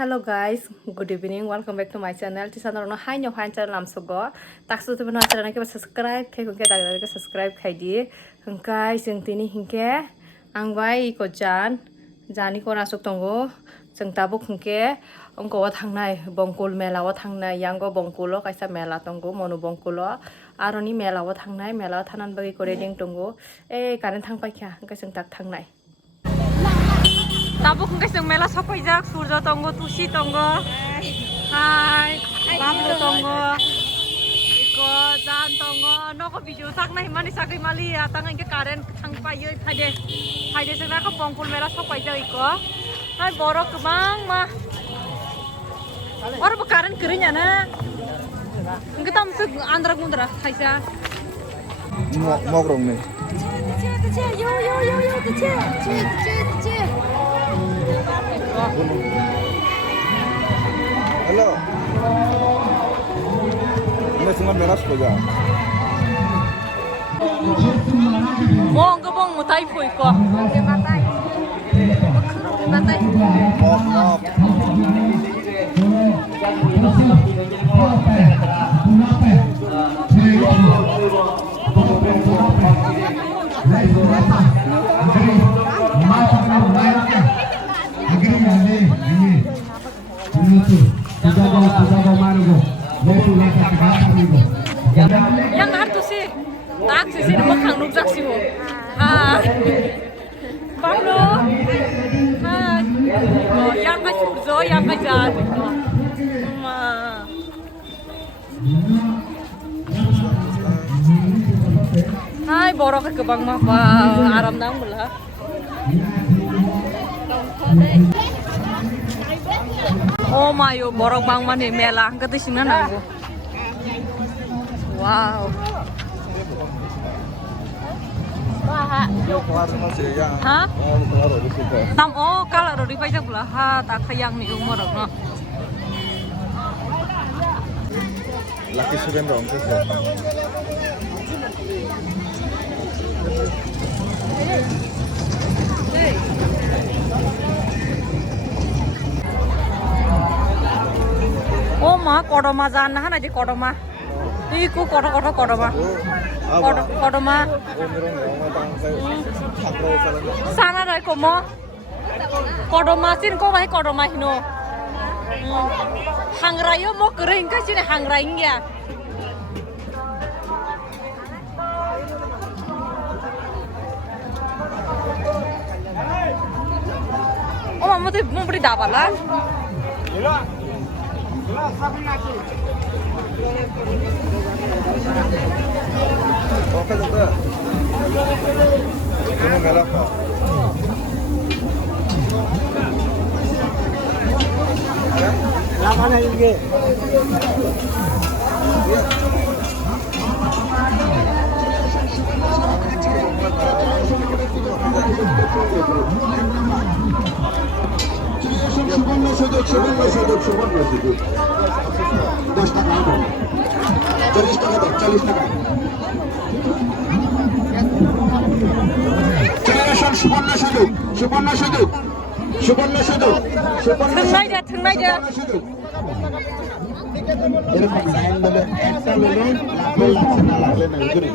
Hello guys, good evening. Welcome back to my channel. Ci channel no hai nyo han channel nam sogo. Tak su tu no channel ke subscribe kai ko ke dag ke subscribe khai di. Hengkai jeng tini hingke ang bai ko jani ko nasuk tongo. Jeng tabuk hingke angko wa thangnai bongkul mela wa thangnai yango bongkulo kaisa mela tongo monu bongkulo aroni mela wa thangnai mela thanan bagi ko reading tongo. Karen thang pai kya hengkai jeng tak thangnai. Tabuk hingke jeng mela sokai jak surjo tongo tusi tongo. Hai, bablu tongo. Iko jan tongo. Noko video sak nahi mani sakai mali atang hingke karen thang pai yoi phaide jeng ko bongkul mela sokai jak iko. Hai borok kebang mah. Orang bekaran kerinya na. Kita mesti andra-gundra kaisa. Mau rong nih. Yo. Halo. Ini cuma melas saja. Bong mutai pui ko. Matai. Mok. Yang harus sih, tak sih makan nujak sih bu. Ah, Pablo, ah, yang kai surjo, yang kai jan. Hai borok ke bang mah aram nang belah. Oh mayo borok bang mah nih mela ke sini nang. Wow. Hah? Tam oh kalau rodi pajak belah tak sayang nih umur no. Laki sudah dong tuh. Oh ma kodoma jana hana di kodoma. Iku kodoma. Kodoma. Sana rai komo. Kodoma sin ko vai kodoma hino. Hangrayo mo kering ka sin hangraing ya. Oh mama tuh mau beli dapat lah. Oke dokter. Ini merah pak. Lapan ini. সুবর্ণ সুযোগ 10 টাকা 40 টাকা দাও 40 টাকা generation সুবর্ণ সুযোগ Tengnaja. এরকম line বলে একটা বলে লাগলে না ঘুরে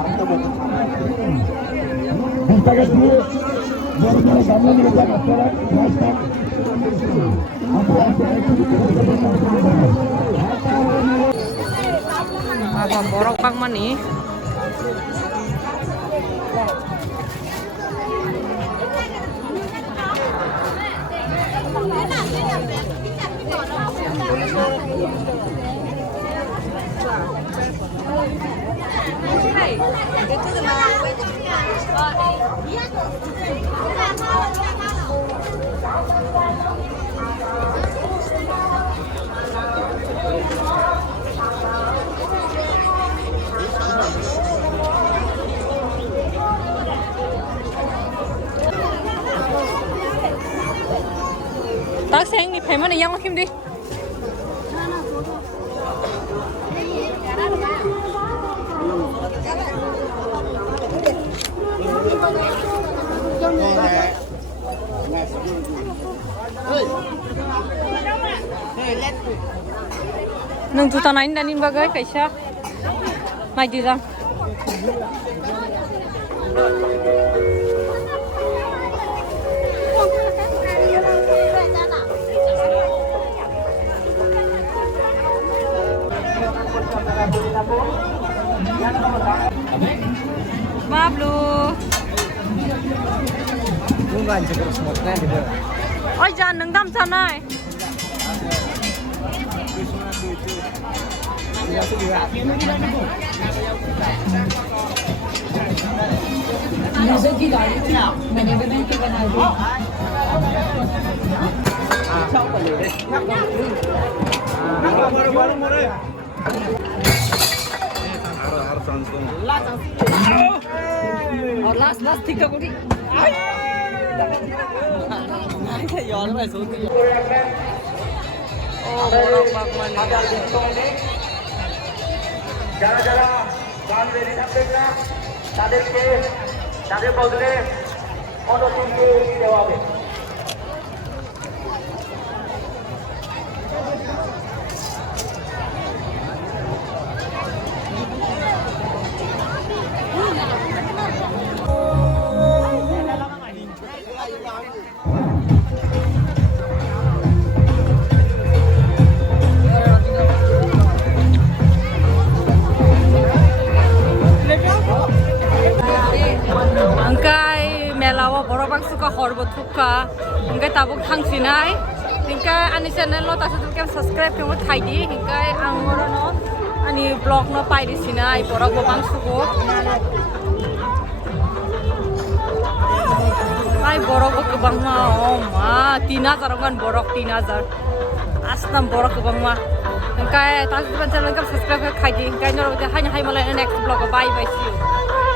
আরেকটা বলে টাকা দিয়ে সামনে নিয়ে যান Apa borok bang mani? Tak sayang ni payment yang makin di. Nung juta nain danin bagay kaisa. Mai dira. Maaf lu. Bukan cukup semutnya gitu. Oi jangan nengdam sanai. की गाड़ी थी मैंने भी बैंक के बना दी और लास्ट ठीक है যারা যারা গান রেডি থাকবেন না তাদেরকে তাদের বদলে অন্য টিমকে দেওয়া হবে Angkai melawa borobang suka horbo tuka angkai tabuk thangsinai hingkai ani channel no tasu tukem subscribe kemo thaidi hingkai angoro no ani blog no paidi sinai borok bang suko ai borok kebang ma oh ma 3000 kan borok 3000 asnam borok kebang ma hingkai tasu tukem channel kem subscribe khaidi hingkai no hanya hai malai next blog bye bye see you